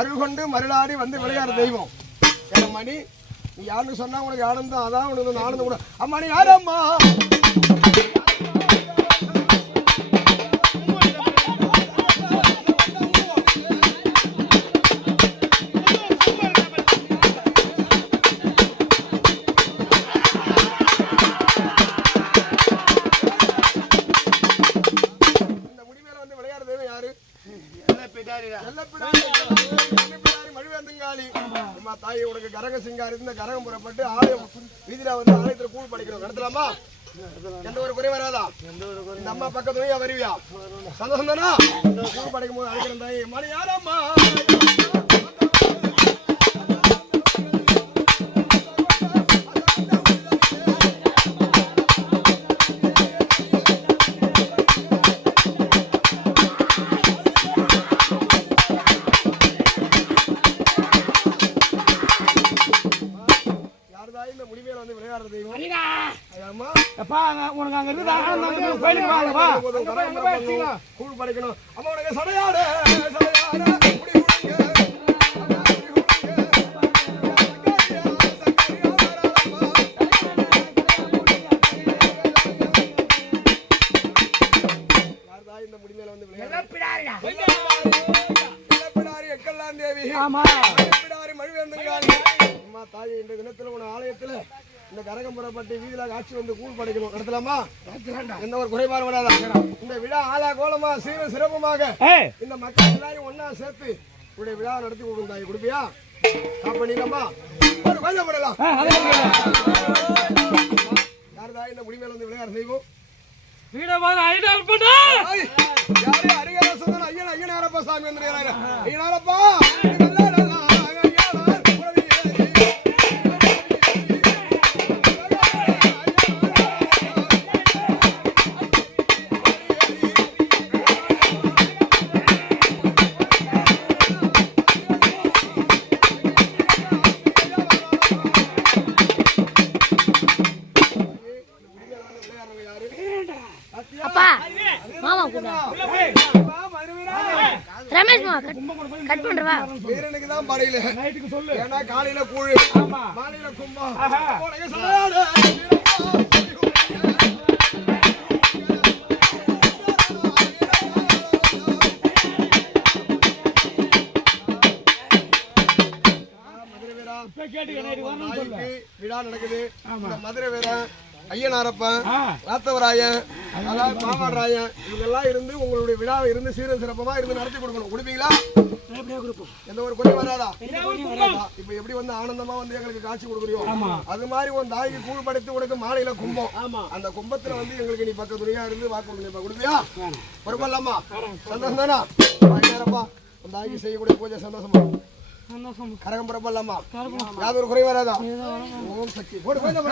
அருள்கொண்டு மருளாடி வந்து விளையாடு தெய்வம் மணி நீ யாருன்னு சொன்னா உனக்கு ஆனந்தம் அதான் உனக்கு ஆனந்தம் கூட அம்மா நீ யாரம்மா மழுவேந்தங்காளி அம்மா தாய் உனக்கு கரக சிங்காரி இந்த கரகம் புறப்பட்டு ஆலயம் வீதியில வந்து ஆலயத்துல கூழ் படைக்கணும் நடத்தலாமா? எந்த ஒரு குறை வராதா? இந்த அம்மா பக்கத்துலயா வருவியா? சந்தோஷம் தானா? கூழ் படைக்கும் போது அழைக்கிறேன் தாய் மணி யாரம்மா கூழ் படைக்கணும். அம்மா உனக்கு சடையாடு இந்த முடிமையில வந்து எக்கெல்லாம் தேவி மழுவேந்தங்காளி அம்மா தாய் இந்த தினத்துல உன ஆலயத்துல இந்த கரகம் புறப்பட்டு வீதியில காட்சி வந்து கூழ் படைக்கணும் நடத்தலாமா? எந்த ஒரு குறைபாடு வராதா? இந்த விழா ஆலா கோலமா சீர சிறப்புமாக இந்த மக்கள் எல்லாரும் ஒன்னா சேர்த்து உடைய விழா நடத்தி கொடுக்கும் தாய் கொடுப்பியா? பண்ணிடலாமா? கொஞ்சம் பண்ணலாம். யாரு தாய் இந்த முடிமையில வந்து விளையாட செய்வோம்? ஐயனாரப்பா சாமி வந்து ஐயனாரப்பா கட் பண்றவா வீரனுக்கு தான் படையில நைட்டுக்கு சொல்லு ஏனா காலையில கூழ் மாலையில கும்பம் போறங்க சொல்லாத மதுரை வீரா கேட்டுக்க நைட்டு வரணும் சொல்லு விழா நடக்குது இந்த மதுரை வீரா ஐயனாரப்பன் ராத்தவராயன் அதாவது மாமாராயன் இவங்கெல்லாம் இருந்து உங்களுடைய விழாவை இருந்து சீர சிறப்பமா இருந்து நடத்தி கொடுக்கணும். கொடுப்பீங்களா? எந்த ஒரு குறை வராதா? இப்ப எப்படி வந்து ஆனந்தமா வந்து எங்களுக்கு காட்சி கொடுக்குறியோ அது மாதிரி உன் தாய்க்கு கூழ் படைத்து உனக்கு மாலையில கும்பம் அந்த கும்பத்துல வந்து எங்களுக்கு நீ பக்க துணியா இருந்து வாக்கு கொடுப்பியா? பொறுப்பல்லாமா? சந்தோஷம் தானா? ஐயனாரப்பா உன் தாய்க்கு செய்யக்கூடிய பூஜை சந்தோஷமா? கரகம் புறப்படலாமா? யாவது ஒரு குறை வராதா? ஓம் சக்தி போடு கொஞ்சம்